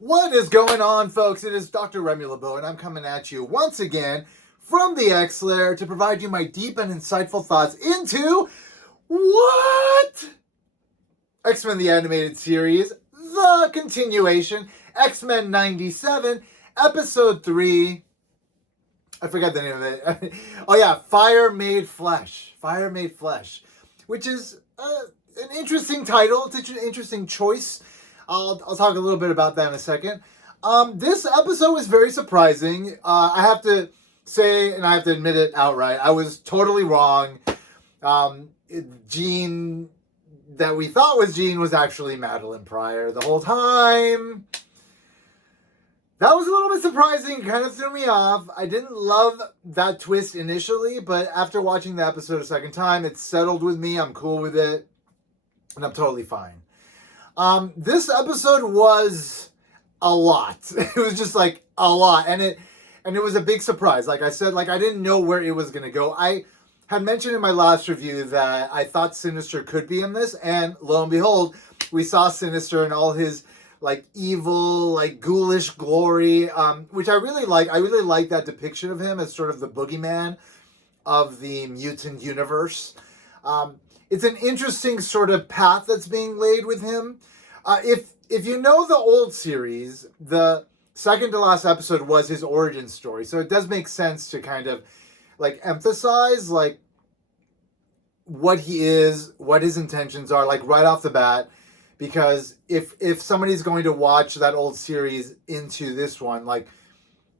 What is going on, folks? It is Dr. Remy LeBeau, and I'm coming at you once again from the X-Lair to provide you my deep and insightful thoughts into what? X-Men the Animated Series, the continuation, X-Men 97, Episode 3. I forgot the name of it. Oh yeah, Fire Made Flesh. Fire Made Flesh, which is an interesting title. It's an interesting choice. I'll talk a little bit about that in a second. This episode was very surprising. I have to say, and I have to admit it outright, I was totally wrong. Jean, that we thought was Jean, was actually Madeline Pryor the whole time. That was a little bit surprising, kind of threw me off. I didn't love that twist initially, but after watching the episode a second time, it settled with me. I'm cool with it, and I'm totally fine. This episode was a lot. It was just like a lot, and it was a big surprise. Like I said, like I didn't know where it was gonna go. I had mentioned in my last review that I thought Sinister could be in this, and lo and behold, we saw Sinister in all his like evil, like ghoulish glory, which I really like. I really like that depiction of him as sort of the boogeyman of the mutant universe. It's an interesting sort of path that's being laid with him. If you know the old series, the second to last episode was his origin story, so it does make sense to kind of like emphasize like what he is, what his intentions are, like right off the bat. Because if somebody's going to watch that old series into this one, like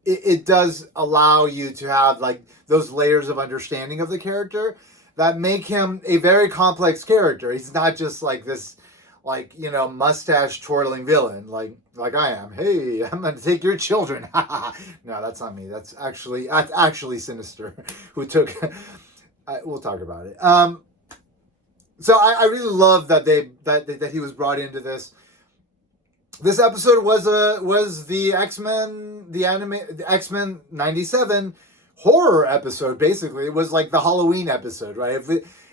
it does allow you to have like those layers of understanding of the character that make him a very complex character. He's not just like this, like, you know, mustache twirling villain like I am. Hey, I'm gonna take your children. No, that's not me. That's actually Sinister, who took. We'll talk about it. So I really love that that he was brought into this. This episode was the X-Men 97 horror episode. Basically, it was like the Halloween episode, right?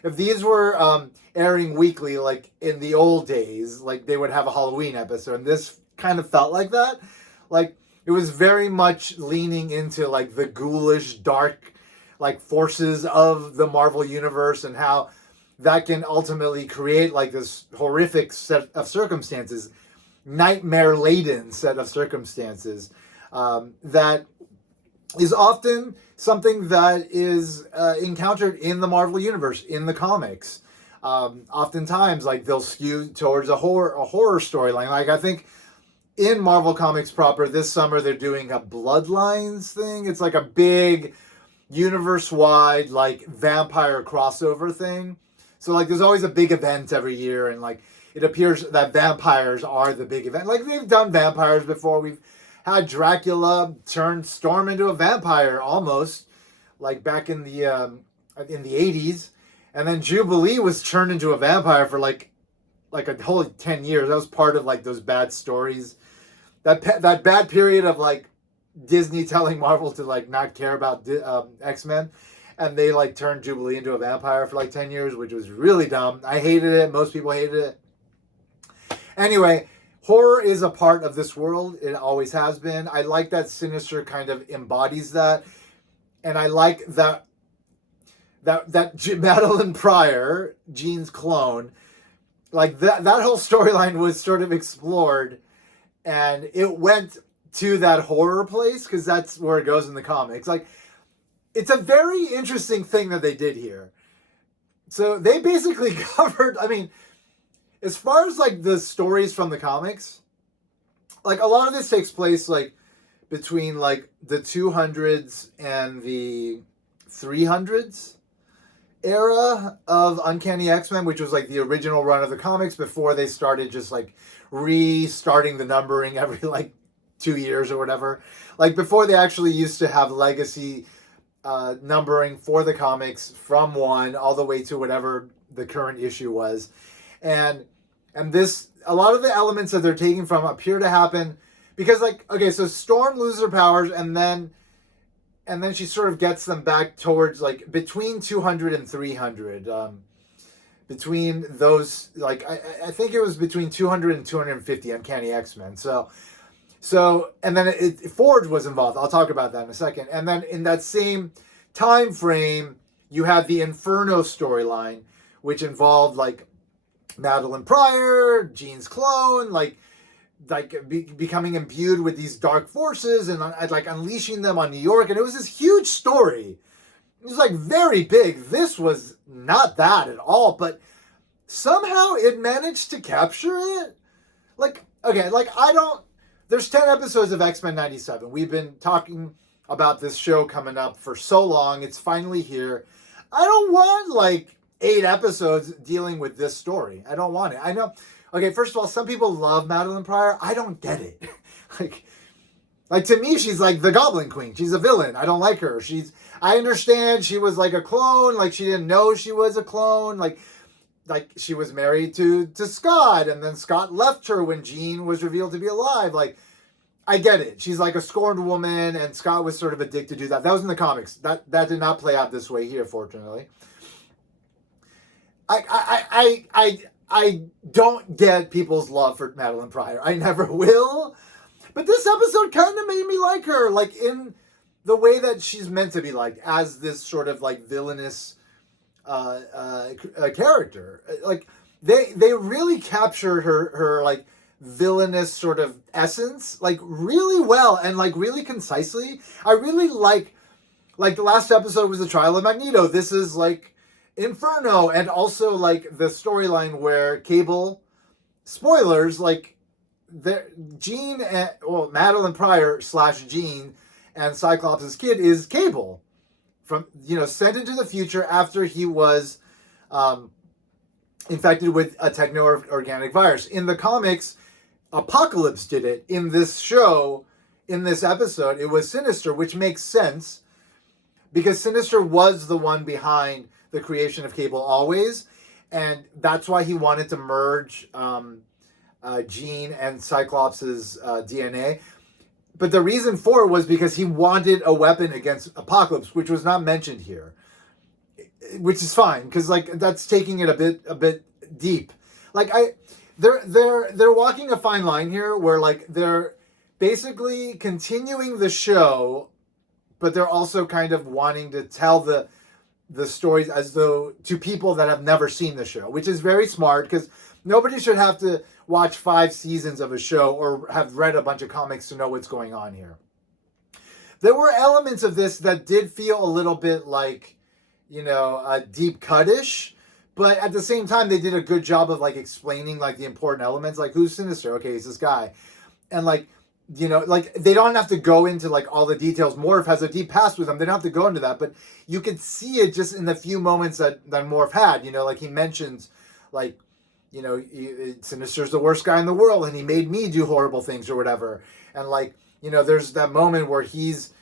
If these were airing weekly, like in the old days, like they would have a Halloween episode, and this kind of felt like that. Like it was very much leaning into like the ghoulish, dark, like forces of the Marvel universe and how that can ultimately create like this horrific set of circumstances, nightmare-laden set of circumstances that is often something that is encountered in the Marvel universe, in the comics. Oftentimes, like they'll skew towards a horror storyline. Like I think in Marvel Comics proper, this summer they're doing a Bloodlines thing. It's like a big universe-wide like vampire crossover thing. So like there's always a big event every year, and like it appears that vampires are the big event. Like they've done vampires before. We've had Dracula turn Storm into a vampire almost, like back in the 80s, and then Jubilee was turned into a vampire for like a whole 10 years. That was part of like those bad stories, that bad period of like Disney telling Marvel to like not care about X-Men. And they like turned Jubilee into a vampire for like 10 years, which was really dumb. I hated it. Most people hated it. Anyway, horror is a part of this world. It always has been. I like that Sinister kind of embodies that. And I like that Madeline Pryor, Jean's clone, like that whole storyline was sort of explored. And it went to that horror place because that's where it goes in the comics. Like, it's a very interesting thing that they did here. So they basically covered, I mean, as far as like the stories from the comics, like a lot of this takes place like between like the 200s and the 300s era of Uncanny X-Men, which was like the original run of the comics before they started just like restarting the numbering every like 2 years or whatever. Like before they actually used to have legacy numbering for the comics from 1 all the way to whatever the current issue was. And this, a lot of the elements that they're taking from appear to happen because like, okay, so Storm loses her powers and then she sort of gets them back towards like between 200 and 300. Between those, like, I think it was between 200 and 250 Uncanny X-Men. So So, and then Forge was involved. I'll talk about that in a second. And then in that same time frame, you had the Inferno storyline, which involved like Madeline Pryor, Jean's clone, becoming imbued with these dark forces and like unleashing them on New York. And it was this huge story. It was like very big. This was not that at all, but somehow it managed to capture it. Like, okay, like there's 10 episodes of X-Men 97. We've been talking about this show coming up for so long. It's finally here. I don't want like 8 episodes dealing with this story. I don't want it. I know. Okay, first of all, some people love Madeline Pryor. I don't get it. like to me, she's like the Goblin Queen. She's a villain. I don't like her. I understand she was like a clone. Like she didn't know she was a clone. Like she was married to Scott, and then Scott left her when Jean was revealed to be alive. Like, I get it. She's like a scorned woman, and Scott was sort of addicted to that. That was in the comics. That did not play out this way here, fortunately. I don't get people's love for Madeline Pryor. I never will. But this episode kind of made me like her, like in the way that she's meant to be liked, as this sort of like villainous character. Like they really captured her like villainous sort of essence like really well and like really concisely. I really like the last episode was the trial of Magneto. This is like Inferno, and also like the storyline where Cable, spoilers, like Jean and Madeline Pryor / Jean and Cyclops' kid is Cable, from sent into the future after he was infected with a techno-organic virus. In the comics, Apocalypse did it. In this show, in this episode, it was Sinister, which makes sense because Sinister was the one behind the creation of Cable always, and that's why he wanted to merge Jean and Cyclops' DNA. But the reason for it was because he wanted a weapon against Apocalypse, which was not mentioned here, which is fine because like that's taking it a bit deep. Like they're walking a fine line here, where like they're basically continuing the show, but they're also kind of wanting to tell the stories as though to people that have never seen the show, which is very smart because nobody should have to watch 5 seasons of a show or have read a bunch of comics to know what's going on here. There were elements of this that did feel a little bit like, deep cut-ish, but at the same time, they did a good job of like explaining like the important elements, like who's Sinister? Okay, it's this guy. And like, like they don't have to go into like all the details. Morph has a deep past with him. They don't have to go into that, but you could see it just in the few moments that Morph had, like he mentions like, Sinister's the worst guy in the world and he made me do horrible things or whatever. And like, there's that moment where he's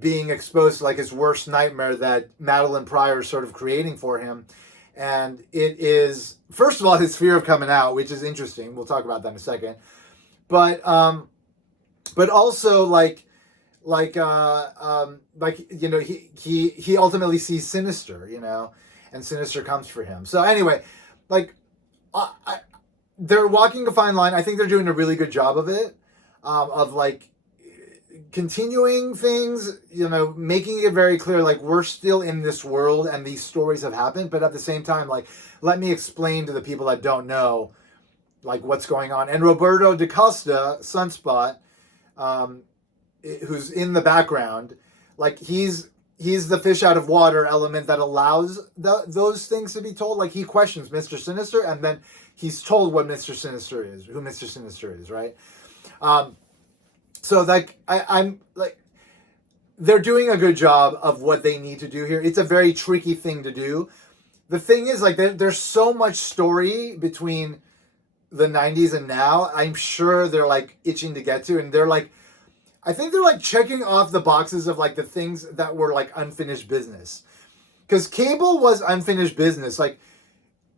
being exposed to like his worst nightmare that Madeline Pryor is sort of creating for him. And it is, first of all, his fear of coming out, which is interesting. We'll talk about that in a second. But also he ultimately sees Sinister, and Sinister comes for him. So anyway, like, they're walking a fine line. I think they're doing a really good job of it, of like continuing things, making it very clear, like we're still in this world and these stories have happened, but at the same time, like, let me explain to the people that don't know, like what's going on. And Roberto DaCosta, Sunspot, who's in the background, like he's the fish out of water element that allows those things to be told. Like he questions Mr. Sinister, and then he's told what Mr. Sinister is, who Mr. Sinister is, right? So like I'm like, they're doing a good job of what they need to do here. It's a very tricky thing to do. The thing is, like, there's so much story between the 90s and now. I'm sure they're like itching to get to, and they're like, I think they're like checking off the boxes of like the things that were like unfinished business. Because Cable was unfinished business. Like,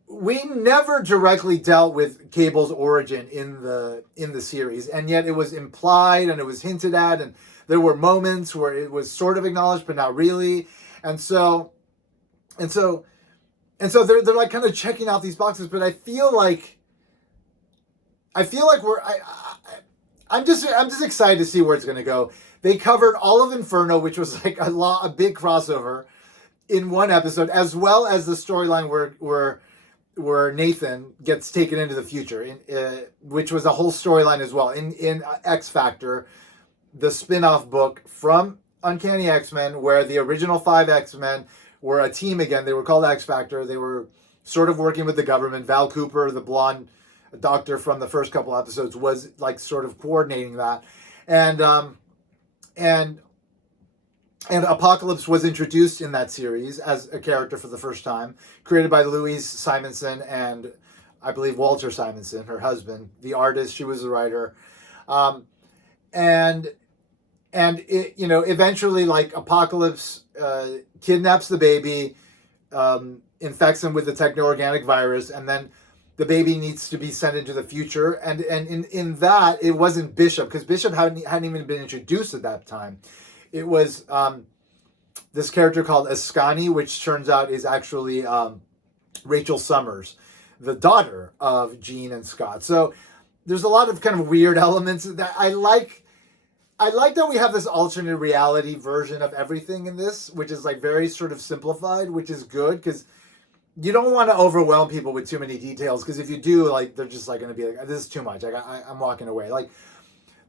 we never directly dealt with Cable's origin in the series, and yet it was implied and it was hinted at, and there were moments where it was sort of acknowledged but not really. And so they're like kind of checking out these boxes, but I feel like I'm just excited to see where it's going to go. They covered all of Inferno, which was like a big crossover in one episode, as well as the storyline where Nathan gets taken into the future, which was a whole storyline as well in X Factor, the spin-off book from Uncanny X-Men, where the original 5 X-Men were a team again. They were called X Factor. They were sort of working with the government. Val Cooper, the blonde doctor from the first couple episodes, was like sort of coordinating that, and Apocalypse was introduced in that series as a character for the first time, created by Louise Simonson and I believe Walter Simonson, her husband, the artist. She was the writer, and it, eventually, like, Apocalypse kidnaps the baby, infects him with the techno-organic virus, and then the baby needs to be sent into the future. And in that, it wasn't Bishop, because Bishop hadn't even been introduced at that time. It was this character called Ascani, which turns out is actually Rachel Summers, the daughter of Jean and Scott. So there's a lot of kind of weird elements that I like. I like that we have this alternate reality version of everything in this, which is like very sort of simplified, which is good, because you don't want to overwhelm people with too many details, because if you do, like, they're just like going to be like, this is too much. Like, I'm walking away. Like,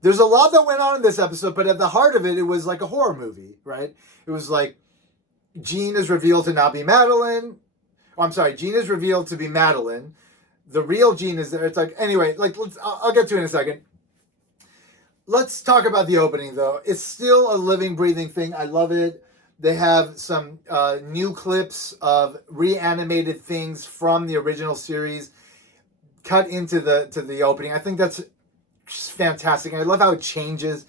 there's a lot that went on in this episode, but at the heart of it, it was like a horror movie, right? It was like Jean is revealed to not be Madeline. Oh, I'm sorry, Jean is revealed to be Madeline. The real Jean is there. It's like, anyway, like, I'll get to it in a second. Let's talk about the opening, though. It's still a living, breathing thing. I love it. They have some new clips of reanimated things from the original series cut into the opening. I think that's fantastic. And I love how it changes.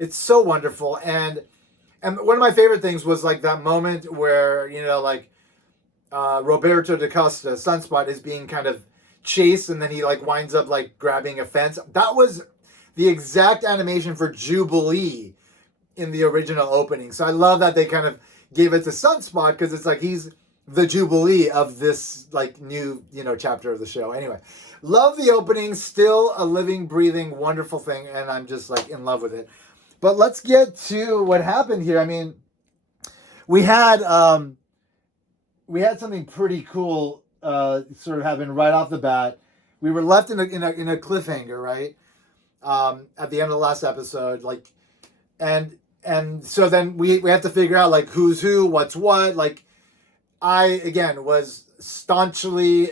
It's so wonderful. And one of my favorite things was like that moment where, Roberto da Costa, Sunspot, is being kind of chased, and then he like winds up like grabbing a fence. That was the exact animation for Jubilee in the original opening. So I love that they kind of gave it to Sunspot, because it's like he's the Jubilee of this like new, chapter of the show. Anyway, love the opening. Still a living, breathing, wonderful thing, and I'm just like in love with it. But let's get to what happened here. I mean, we had something pretty cool sort of happen right off the bat. We were left in a cliffhanger, right? At the end of the last episode, like, and so then we have to figure out like who's who, what's what. Like, I again was staunchly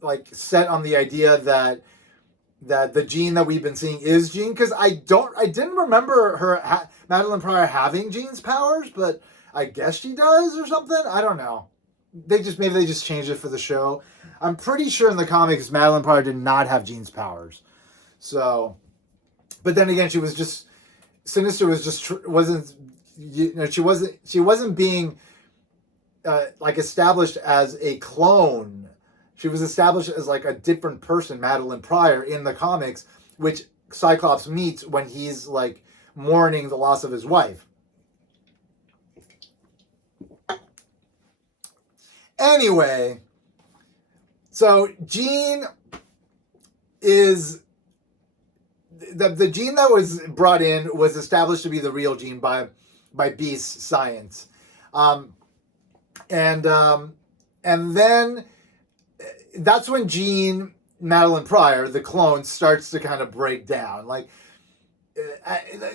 like set on the idea that the Jean that we've been seeing is Jean, because I didn't remember her Madeline Pryor having Jean's powers, but I guess she does or something. I don't know. Maybe they just changed it for the show. I'm pretty sure in the comics Madeline Pryor did not have Jean's powers. So, but then again, Sinister she wasn't being like established as a clone. She was established as like a different person, Madeline Pryor, in the comics, which Cyclops meets when he's like mourning the loss of his wife. Anyway, so Jean is the Jean that was brought in was established to be the real Jean by Beast's science, and then that's when Jean Madeline Pryor, the clone, starts to kind of break down. Like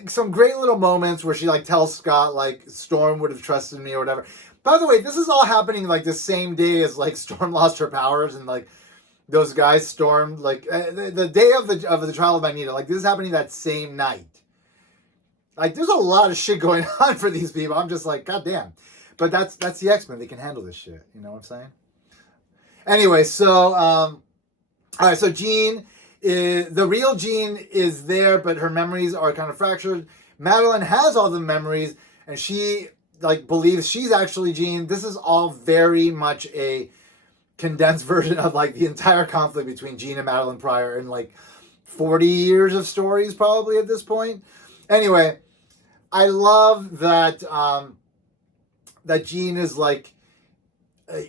some great little moments where she like tells Scott like Storm would have trusted me or whatever. By the way, this is all happening like the same day as like Storm lost her powers and like those guys stormed like the day of the trial of Magneto. Like this is happening that same night. Like there's a lot of shit going on for these people. I'm just like, God damn. But that's the X-Men. They can handle this shit. You know what I'm saying? Anyway, so all right. So Jean, the real Jean is there, but her memories are kind of fractured. Madeline has all the memories, and she like believes she's actually Jean. This is all very much a condensed version of like the entire conflict between Jean and Madeline Pryor in like 40 years of stories probably at this point. Anyway, I love that that Jean is like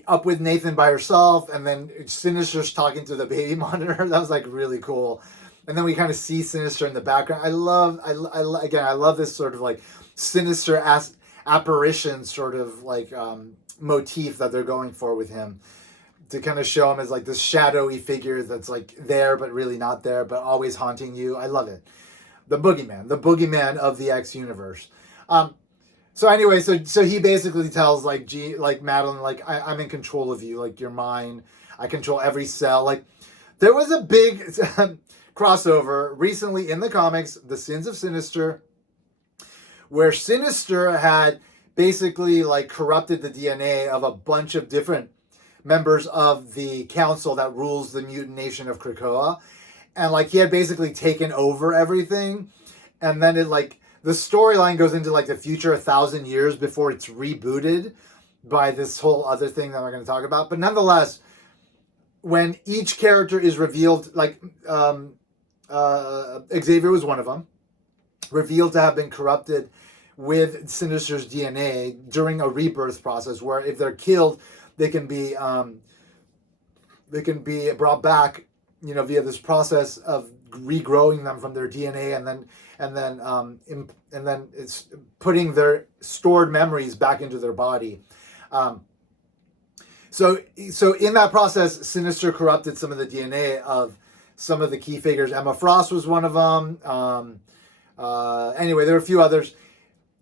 up with Nathan by herself, and then Sinister's talking to the baby monitor. That was like really cool. and then we kind of see Sinister in the background. I love this sort of like sinister apparition sort of like motif that they're going for with him, to kind of show him as like this shadowy figure that's like there but really not there, but always haunting you. I love it. The boogeyman of the X universe. So anyway, so he basically tells like Madeline, like I'm in control of you, like you're mine. I control every cell. Like there was a big crossover recently in the comics, The Sins of Sinister, where Sinister had basically like corrupted the DNA of a bunch of different members of the council that rules the mutant nation of Krakoa. And like he had basically taken over everything. And then it like the storyline goes into like the future 1,000 years before it's rebooted by this whole other thing that we're going to talk about. But nonetheless, when each character is revealed, like Xavier was one of them, revealed to have been corrupted with Sinister's DNA during a rebirth process, where if they're killed, they can be brought back, you know, via this process of regrowing them from their DNA, and then it's putting their stored memories back into their body. So in that process, Sinister corrupted some of the DNA of some of the key figures. Emma Frost was one of them. Anyway, there were a few others.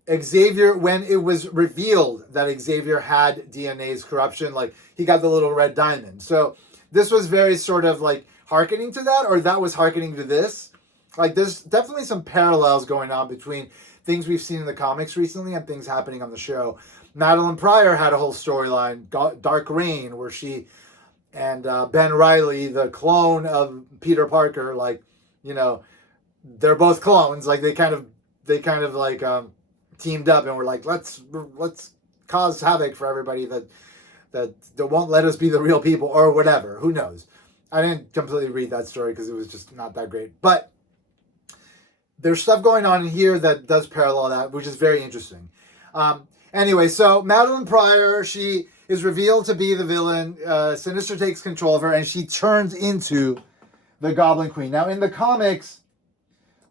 Xavier, when it was revealed that Xavier had DNA's corruption, like he got the little red diamond. So this was very sort of like hearkening to that, or that was hearkening to this. Like there's definitely some parallels going on between things we've seen in the comics recently and things happening on the show. Madeline Pryor had a whole storyline, Dark Reign, where she and Ben Reilly, the clone of Peter Parker, like, you know, they're both clones. Like they kind of like teamed up and were like, let's cause havoc for everybody that won't let us be the real people or whatever. Who knows? I didn't completely read that story because it was just not that great. But there's stuff going on in here that does parallel that, which is very interesting. Anyway, so Madeline Pryor, she is revealed to be the villain. Sinister takes control of her, and she turns into the Goblin Queen. Now, in the comics,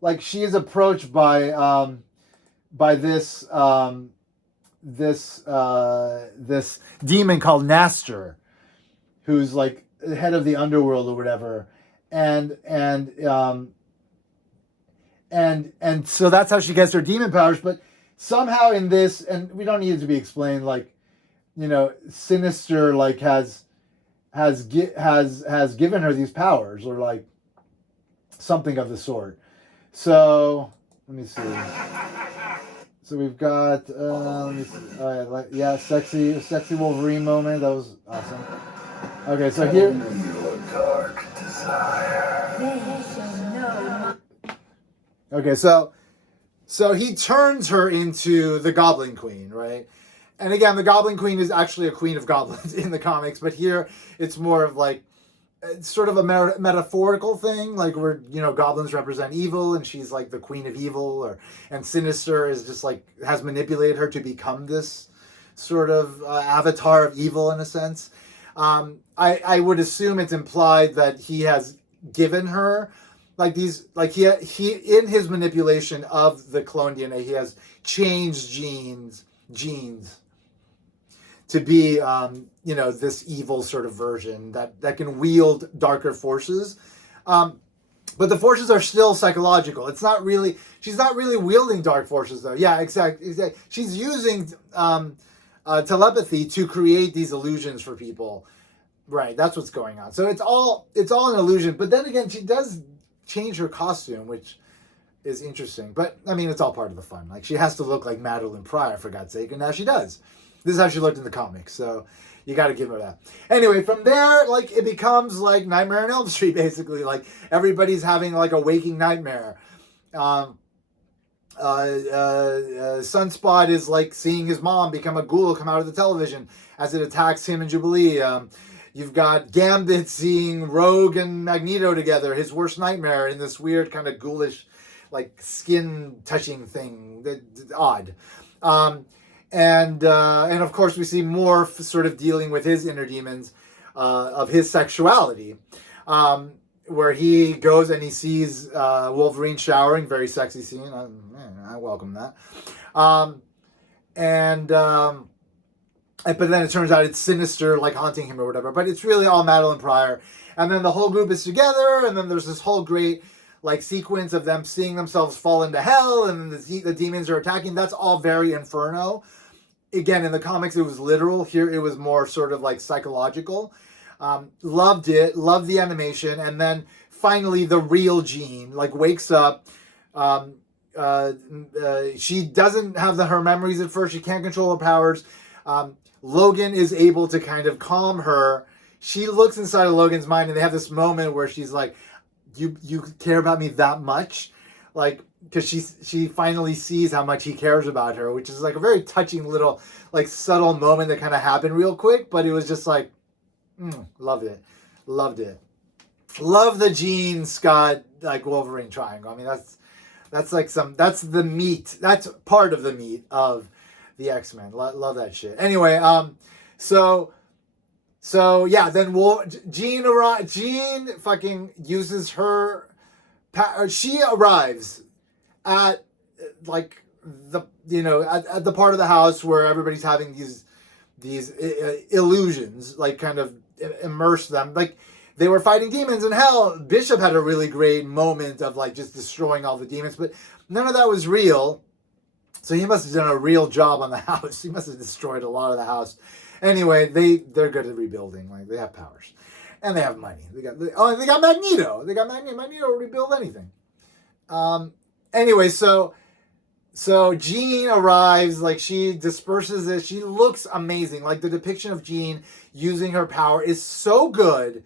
like she is approached by this demon called Nastor, who's like the head of the underworld or whatever, and so that's how she gets her demon powers. But somehow in this, and we don't need it to be explained, like, you know, Sinister like has given her these powers, or like something of the sort. So let me see. So we've got let me see. Yeah, sexy Wolverine moment. That was awesome. Okay, so here. Okay, so he turns her into the Goblin Queen, right? And again, the Goblin Queen is actually a queen of goblins in the comics, but here it's more of like sort of a metaphorical thing, like where, you know, goblins represent evil and she's like the queen of evil, and Sinister is just like has manipulated her to become this sort of avatar of evil in a sense. I would assume it's implied that he has given her like these, like he in his manipulation of the clone DNA, he has changed genes to be, you know, this evil sort of version that can wield darker forces. But the forces are still psychological. She's not really wielding dark forces though. Yeah, exactly. She's using telepathy to create these illusions for people. Right, that's what's going on. So it's all an illusion. But then again, she does change her costume, which is interesting. But I mean, it's all part of the fun. Like she has to look like Madeline Pryor, for God's sake, and now she does. This is how she looked in the comics, so you got to give her that. Anyway, from there, like it becomes like Nightmare on Elm Street, basically. Like everybody's having like a waking nightmare. Sunspot is like seeing his mom become a ghoul come out of the television as it attacks him and Jubilee. You've got Gambit seeing Rogue and Magneto together, his worst nightmare, in this weird kind of ghoulish, like skin touching thing. Odd. And of course we see Morph sort of dealing with his inner demons of his sexuality, where he goes and he sees Wolverine showering, very sexy scene. I welcome that. But then it turns out it's Sinister, like, haunting him or whatever. But it's really all Madeline Pryor. And then the whole group is together, and then there's this whole great, like, sequence of them seeing themselves fall into hell, and the demons are attacking. That's all very Inferno. Again, in the comics, it was literal. Here, it was more sort of, like, psychological. Loved it. Loved the animation. And then, finally, the real Jean, like, wakes up. She doesn't have her memories at first. She can't control her powers. Logan is able to kind of calm her. She looks inside of Logan's mind, and they have this moment where she's like, you care about me that much? Like, because she finally sees how much he cares about her, which is like a very touching little, like, subtle moment that kind of happened real quick, but it was just like, loved it. Loved the Jean Scott, like, Wolverine triangle. I mean, that's the meat. That's part of the meat of the X-Men. Love that shit. Anyway, so yeah, then Jean fucking uses her. She arrives at, like, at the part of the house where everybody's having these illusions, like, kind of immerse them. Like, they were fighting demons in hell. Bishop had a really great moment of, like, just destroying all the demons, but none of that was real. So he must have done a real job on the house. He must have destroyed a lot of the house. Anyway, they're good at rebuilding. Like, they have powers, and they have money. They got Magneto. Magneto will rebuild anything. Anyway, so Jean arrives. Like, she disperses it. She looks amazing. Like, the depiction of Jean using her power is so good.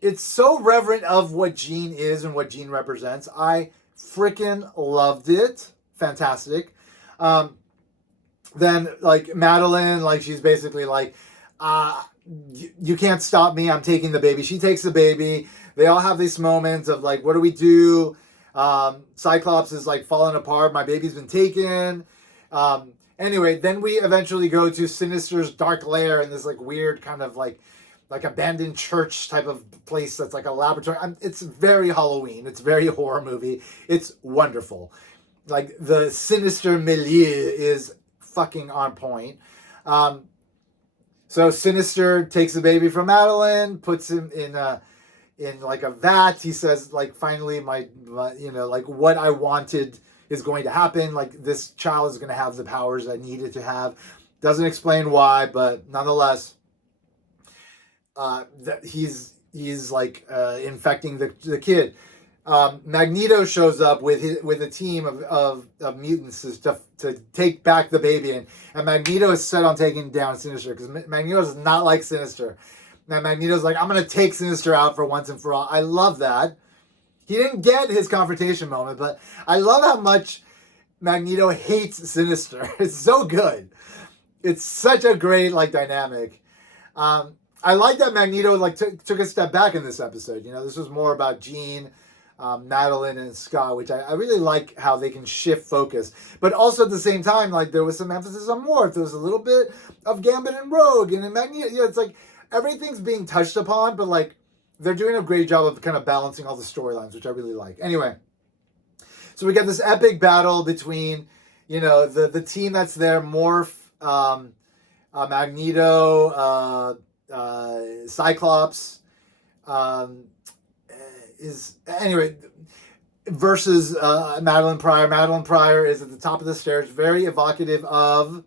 It's so reverent of what Jean is and what Jean represents. I freaking loved it. Fantastic. Then, like, Madeline, like, she's basically like, you can't stop me. I'm taking the baby. She takes the baby. They all have these moments of, like, what do we do? Cyclops is, like, falling apart. My baby's been taken. Anyway, then we eventually go to Sinister's dark lair in this, like, weird kind of, like abandoned church type of place that's like a laboratory. It's very Halloween. It's very horror movie. It's wonderful. Like, the Sinister milieu is fucking on point. So Sinister takes the baby from Madeline, puts him in like a vat. He says, like, finally my like, what I wanted is going to happen. Like, this child is going to have the powers I needed to have. Doesn't explain why, but nonetheless, that he's like infecting the kid. Magneto shows up with a team of mutants to take back the baby, and Magneto is set on taking down Sinister because Magneto does not like Sinister. Now Magneto's like, I'm gonna take Sinister out for once and for all. I love that. He didn't get his confrontation moment, but I love how much Magneto hates Sinister. It's so good. It's such a great, like, dynamic. I like that Magneto, like, took a step back in this episode. You know, this was more about Jean, Madeline, and Scott, which I really like how they can shift focus. But also at the same time, like, there was some emphasis on Morph. There was a little bit of Gambit and Rogue and Magneto. You know, it's like everything's being touched upon, but, like, they're doing a great job of kind of balancing all the storylines, which I really like. Anyway, so we get this epic battle between, you know, the team that's there, Morph, Magneto, Cyclops, versus Madeline Pryor. Madeline Pryor is at the top of the stairs, very evocative of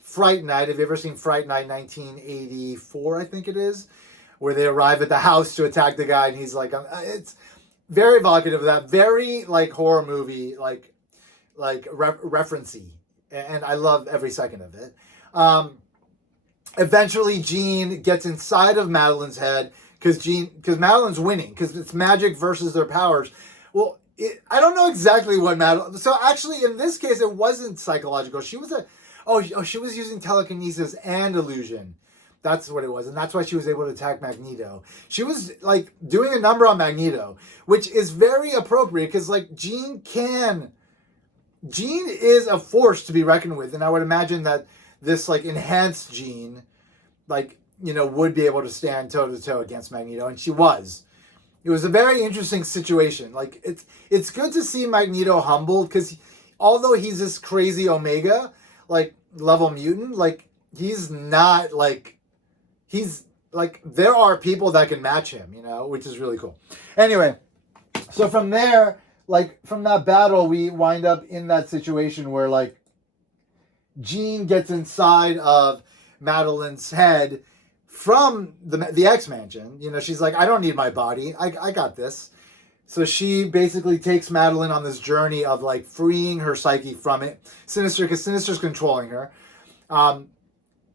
Fright Night. Have you ever seen Fright Night 1984, I think it is, where they arrive at the house to attack the guy, and he's like, it's very evocative of that, very, like, horror movie, like referencey, and I love every second of it. Eventually, Jean gets inside of Madeline's head because Madeline's winning because it's magic versus their powers. Well, I don't know exactly what Madeline. So actually, in this case, it wasn't psychological. She was she was using telekinesis and illusion. That's what it was, and that's why she was able to attack Magneto. She was, like, doing a number on Magneto, which is very appropriate because, like, Jean is a force to be reckoned with, and I would imagine that this, like, enhanced Jean, like, you know, would be able to stand toe to toe against Magneto, and she was. it was a very interesting situation. Like it's good to see Magneto humbled because although he's this crazy Omega like level mutant, like he's not like he's like there are people that can match him, you know, which is really cool. Anyway, so from there, like from that battle, we wind up in that situation where like Jean gets inside of Madeline's head from the X Mansion. You know, she's like, I don't need my body. I got this. So she basically takes Madeline on this journey of like freeing her psyche from it. Sinister, because Sinister's controlling her.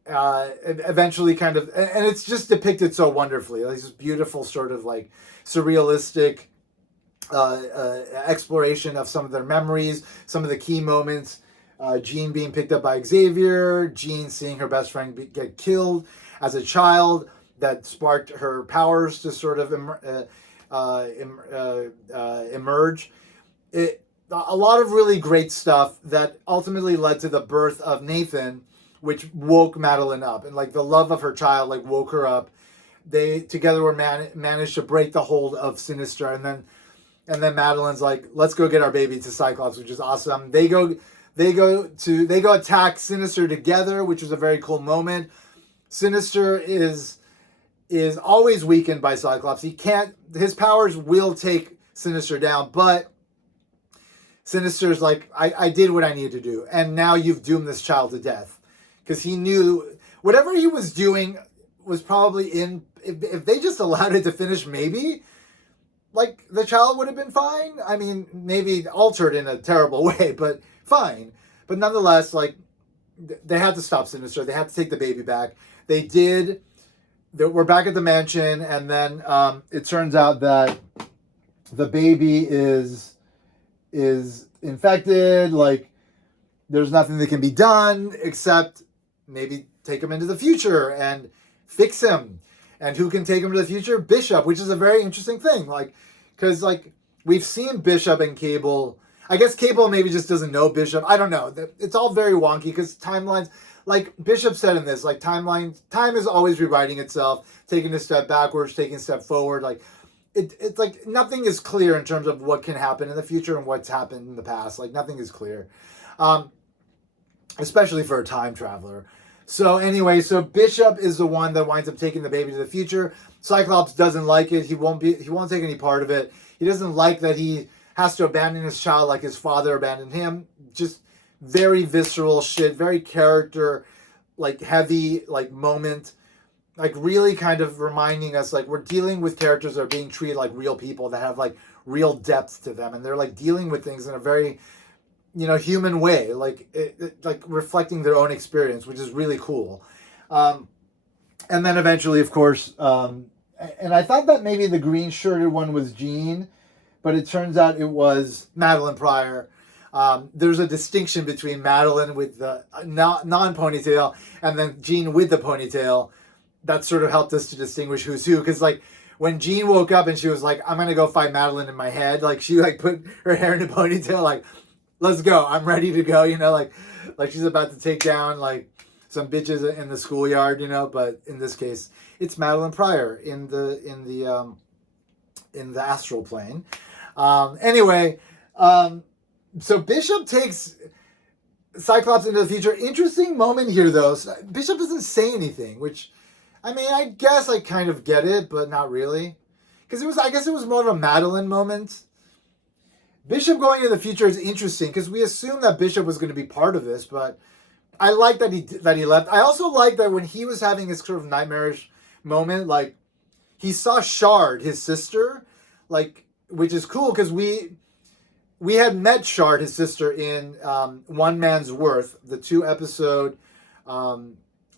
Eventually kind of, and it's just depicted so wonderfully. Like this beautiful sort of like surrealistic exploration of some of their memories, some of the key moments. Jean being picked up by Xavier, Jean seeing her best friend get killed as a child, that sparked her powers to sort of emerge. A lot of really great stuff that ultimately led to the birth of Nathan, which woke Madeline up, and like the love of her child like woke her up. They together were managed to break the hold of Sinister, and then Madeline's like, let's go get our baby to Cyclops, which is awesome. They go attack Sinister together, which is a very cool moment. Sinister is always weakened by Cyclops. His powers will take Sinister down, but Sinister's like, I did what I needed to do, and now you've doomed this child to death. Because he knew whatever he was doing was probably if they just allowed it to finish, maybe like the child would have been fine. I mean, maybe altered in a terrible way, but fine. But nonetheless, like they had to stop Sinister. They had to take the baby back. They did. We're back at the mansion, and then it turns out that the baby is infected. Like there's nothing that can be done except maybe take him into the future and fix him. And who can take him to the future? Bishop, which is a very interesting thing. Like, because like we've seen Bishop and Cable. I guess Cable maybe just doesn't know Bishop. I don't know. It's all very wonky because timelines, like Bishop said in this, like time is always rewriting itself, taking a step backwards, taking a step forward. Like it's like nothing is clear in terms of what can happen in the future and what's happened in the past. Like nothing is clear, especially for a time traveler. So anyway, so Bishop is the one that winds up taking the baby to the future. Cyclops doesn't like it. He won't take any part of it. He doesn't like that he has to abandon his child like his father abandoned him. Just very visceral shit, very character like heavy like moment. Like really kind of reminding us like we're dealing with characters that are being treated like real people that have like real depth to them, and they're like dealing with things in a very human way, like like reflecting their own experience, which is really cool. And then eventually, of course, and I thought that maybe the green shirted one was Jean, but it turns out it was Madeline Pryor. There's a distinction between Madeline with the non-ponytail and then Jean with the ponytail. That sort of helped us to distinguish who's who, because like when Jean woke up and she was like, I'm gonna go find Madeline in my head, like she like put her hair in a ponytail, like let's go, I'm ready to go, like she's about to take down like some bitches in the schoolyard, but in this case it's Madeline Pryor in the astral plane. Anyway, so Bishop takes Cyclops into the future. Interesting moment here though. Bishop doesn't say anything, which I mean, I guess I kind of get it, but not really, because I guess it was more of a Madeline moment. Bishop going into the future is interesting because we assumed that Bishop was going to be part of this, but I like that he left. I also like that when he was having his sort of nightmarish moment, like he saw Shard, his sister, like, which is cool because we had met Shard, his sister, in One Man's Worth, the 2-episode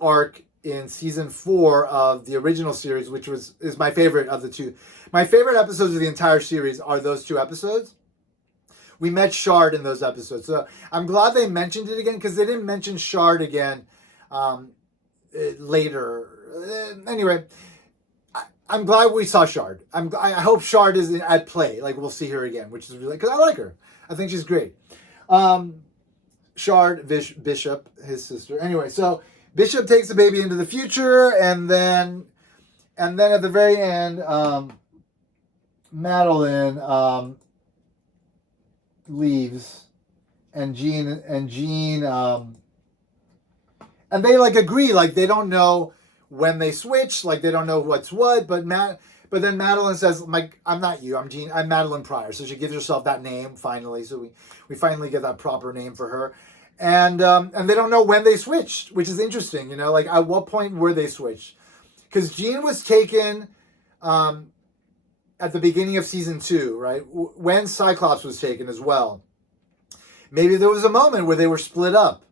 arc in season 4 of the original series, which is my favorite of the two. My favorite episodes of the entire series are those 2 episodes. We met Shard in those episodes. So I'm glad they mentioned it again because they didn't mention Shard again later. Anyway, I'm glad we saw Shard. I hope Shard is at play. Like we'll see her again, which is really, because I like her. I think she's great. Shard, Bishop, his sister. Anyway, so Bishop takes the baby into the future, and then at the very end, Madeline leaves, and Jean and they like agree, like they don't know when they switch, like they don't know what's what, but then Madeline says, like, I'm not you, I'm Madeline Pryor. So she gives herself that name finally. So we finally get that proper name for her. And they don't know when they switched, which is interesting, you know, like at what point were they switched? Because Jean was taken at the beginning of season 2, right? When Cyclops was taken as well. Maybe there was a moment where they were split up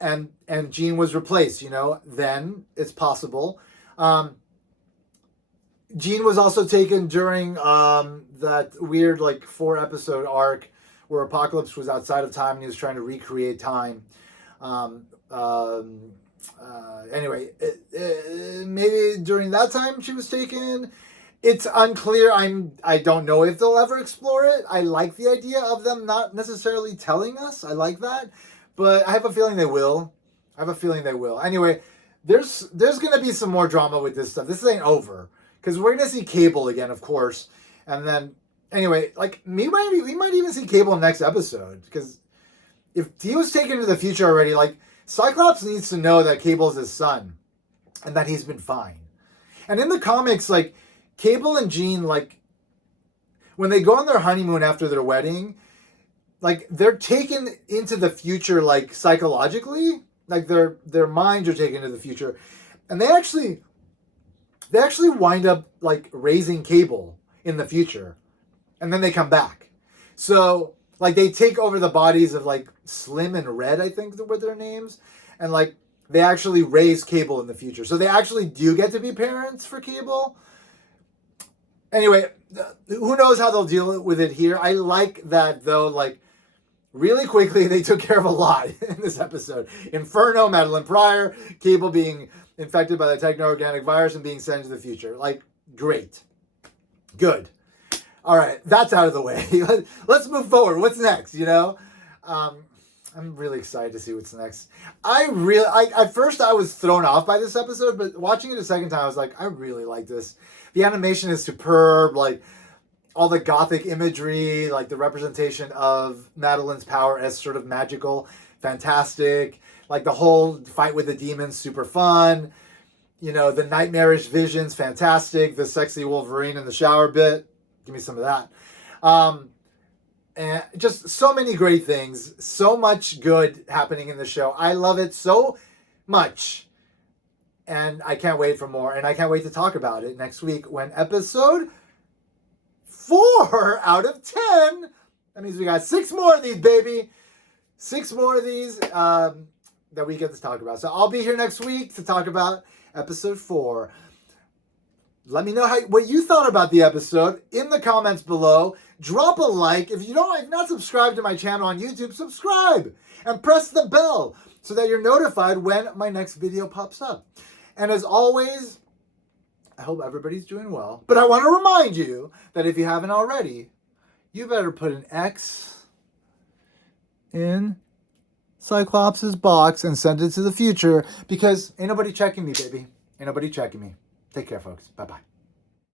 and Jean was replaced, you know, then it's possible. Jean was also taken during that weird like 4-episode arc where Apocalypse was outside of time and he was trying to recreate time. Anyway, maybe during that time she was taken. It's unclear. I don't know if they'll ever explore it. I like the idea of them not necessarily telling us. I like that, but I have a feeling they will. Anyway, there's gonna be some more drama with this stuff. This ain't over because we're gonna see Cable again, of course, and then anyway, like we might even see Cable next episode because if he was taken to the future already, like Cyclops needs to know that Cable's his son and that he's been fine. And in the comics, like Cable and Jean, like when they go on their honeymoon after their wedding, like they're taken into the future, like psychologically, like their minds are taken to the future, and they actually wind up like raising Cable in the future, and then they come back. So like they take over the bodies of like Slim and Red, I think were their names, and like they actually raise Cable in the future. So they actually do get to be parents for Cable. Anyway, who knows how they'll deal with it here. I like that, though, like, really quickly, they took care of a lot in this episode. Inferno, Madeline Pryor, Cable being infected by the techno-organic virus and being sent to the future. Like, great. Good. All right, that's out of the way. Let's move forward. What's next, you know? I'm really excited to see what's next. At first I was thrown off by this episode, but watching it a second time, I was like, I really like this. The animation is superb, like all the gothic imagery, like the representation of Madeline's power as sort of magical, fantastic. Like the whole fight with the demons, super fun. You know, the nightmarish visions, fantastic. The sexy Wolverine in the shower bit, give me some of that. And just so many great things, so much good happening in the show. I love it so much. And I can't wait for more. And I can't wait to talk about it next week when episode 4 out of 10. That means we got 6 more of these, baby. 6 more of these that we get to talk about. So I'll be here next week to talk about episode 4. Let me know what you thought about the episode in the comments below. Drop a like. If you're not subscribed to my channel on YouTube, subscribe and press the bell so that you're notified when my next video pops up. And as always, I hope everybody's doing well. But I want to remind you that if you haven't already, you better put an X in Cyclops' box and send it to the future because ain't nobody checking me, baby. Ain't nobody checking me. Take care, folks. Bye-bye.